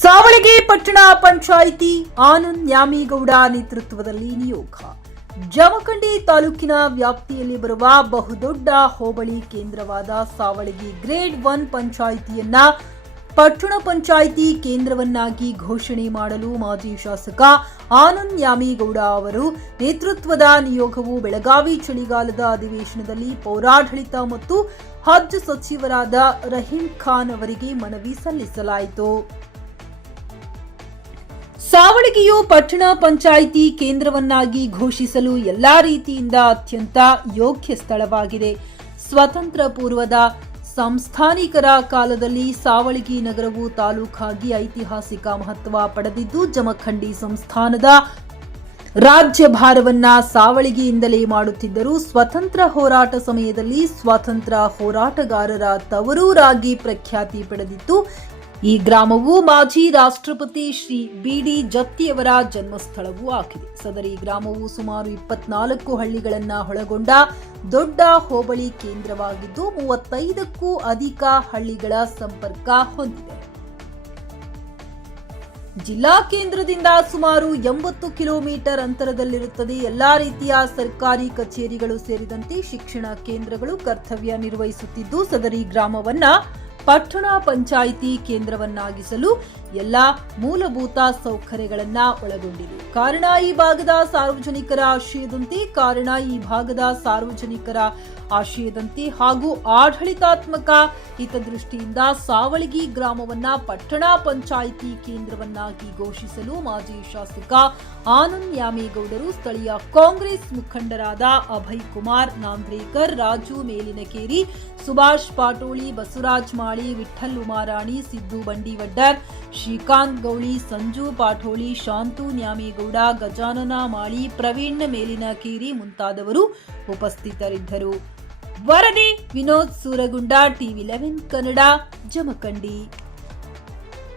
ಸಾವಳಗಿ ಪಟ್ಟಣ ಪಂಚಾಯಿತಿ ಆನಂದ್ ನ್ಯಾಮೇಗೌಡ ನೇತೃತ್ವದಲ್ಲಿ ನಿಯೋಗ. ಜಮಖಂಡಿ ತಾಲೂಕಿನ ವ್ಯಾಪ್ತಿಯಲ್ಲಿ ಬರುವ ಬಹುದೊಡ್ಡ ಹೋಬಳಿ ಕೇಂದ್ರವಾದ ಸಾವಳಗಿ ಗ್ರೇಡ್ 1 ಪಂಚಾಯಿತಿಯನ್ನ ಪಟ್ಟಣ ಪಂಚಾಯಿತಿ ಕೇಂದ್ರವನ್ನಾಗಿ ಘೋಷಣೆ ಮಾಡಲು ಮಾಜಿ ಶಾಸಕ ಆನಂದ್ ನ್ಯಾಮೇಗೌಡ ಅವರು ನೇತೃತ್ವದ ನಿಯೋಗವು ಬೆಳಗಾವಿ ಚಳಿಗಾಲದ ಅಧಿವೇಶನದಲ್ಲಿ ಪೌರಾಡಳಿತ ಮತ್ತು ಹಜ್ ಸಚಿವರಾದ ರಹೀಂ ಖಾನ್ ಅವರಿಗೆ ಮನವಿ ಸಲ್ಲಿಸಲಾಯಿತು. ಸಾವಳಗಿಯು ಪಟ್ಟಣ ಪಂಚಾಯಿತಿ ಕೇಂದ್ರವನ್ನಾಗಿ ಘೋಷಿಸಲು ಎಲ್ಲಾ ರೀತಿಯಿಂದ ಅತ್ಯಂತ ಯೋಗ್ಯ ಸ್ಥಳವಾಗಿದೆ. ಸ್ವತಂತ್ರ ಪೂರ್ವದ ಸಂಸ್ಥಾನಿಕರ ಕಾಲದಲ್ಲಿ ಸಾವಳಗಿ ನಗರವು ತಾಲೂಕಾಗಿ ಐತಿಹಾಸಿಕ ಮಹತ್ವ ಪಡೆದಿದ್ದು, ಜಮಖಂಡಿ ಸಂಸ್ಥಾನದ ರಾಜ್ಯಭಾರವನ್ನ ಸಾವಳಗಿಯಿಂದಲೇ ಮಾಡುತ್ತಿದ್ದರು. ಸ್ವತಂತ್ರ ಹೋರಾಟ ಸಮಯದಲ್ಲಿ ಸ್ವಾತಂತ್ರ್ಯ ಹೋರಾಟಗಾರರ ತವರೂರಾಗಿ ಪ್ರಖ್ಯಾತಿ ಪಡೆದಿತ್ತು. ಈ ಗ್ರಾಮವು ಮಾಜಿ ರಾಷ್ಟ್ರಪತಿ ಶ್ರೀ ಬಿ.ಡಿ. ಜತ್ತಿಯವರ ಜನ್ಮಸ್ಥಳವೂ ಆಗಿದೆ. ಸದರಿ ಗ್ರಾಮವು ಸುಮಾರು 24 ಹಳ್ಳಿಗಳನ್ನ ಒಳಗೊಂಡ ದೊಡ್ಡ ಹೋಬಳಿ ಕೇಂದ್ರವಾಗಿದ್ದು 35ಕ್ಕೂ ಅಧಿಕ ಹಳ್ಳಿಗಳ ಸಂಪರ್ಕ ಹೊಂದಿದೆ. ಜಿಲ್ಲಾ ಕೇಂದ್ರದಿಂದ ಸುಮಾರು 80 ಕಿಲೋಮೀಟರ್ ಅಂತರದಲ್ಲಿರುತ್ತದೆ. ಎಲ್ಲಾ ರೀತಿಯ ಸರ್ಕಾರಿ ಕಚೇರಿಗಳು ಸೇರಿದಂತೆ ಶಿಕ್ಷಣ ಕೇಂದ್ರಗಳು ಕರ್ತವ್ಯ ನಿರ್ವಹಿಸುತ್ತಿದ್ದು, ಸದರಿ ಗ್ರಾಮವನ್ನ ಪಟ್ಟಣ ಪಂಚಾಯಿತಿ ಕೇಂದ್ರವನ್ನಾಗಿಸಲು ಎಲ್ಲ ಮೂಲಭೂತ ಸೌಕರ್ಯಗಳನ್ನ ಒಳಗೊಂಡಿದೆ. ಕಾರಣ ಈ ಭಾಗದ ಸಾರ್ವಜನಿಕರ ಆಶಯದಂತೆ ಹಾಗೂ ಆಡಳಿತಾತ್ಮಕ ಹಿತದೃಷ್ಟಿಯಿಂದ ಸಾವಳಗಿ ಗ್ರಾಮವನ್ನ ಪಟ್ಟಣ ಪಂಚಾಯಿತಿ ಕೇಂದ್ರವನ್ನಾಗಿ ಘೋಷಿಸಲು ಮಾಜಿ ಶಾಸಕ ಆನಂದ್ ನ್ಯಾಮೇಗೌಡರು, ಸ್ಥಳೀಯ ಕಾಂಗ್ರೆಸ್ ಮುಖಂಡರಾದ ಅಭಯ್ ಕುಮಾರ್ ನಾಂದ್ರೇಕರ್, ರಾಜು ಮೇಲಿನಕೇರಿ, ಸುಭಾಷ್ ಪಾಟೋಳಿ, ಬಸವರಾಜ್ ಮಾಳಿ, ವಿಠ್ಠಲ್ ಉಮಾರಾಣಿ, ಸಿದ್ದು ಬಂಡಿವಡ್ಡರ್, ಶ್ರೀಕಾಂತ್ ಗೌಳಿ, ಸಂಜು ಪಾಟೋಳಿ, ಶಾಂತು ನ್ಯಾಮೇಗೌಡ, ಗಜಾನನ ಮಾಳಿ, ಪ್ರವೀಣ್ ಮೇಲಿನಕೇರಿ ಮುಂತಾದವರು ಉಪಸ್ಥಿತರಿದ್ದರು. ವರದಿ ವಿನೋದ್ ಸೂರಗುಂಡ, ಟಿವಿ11 ಕನ್ನಡ, ಜಮಖಂಡಿ.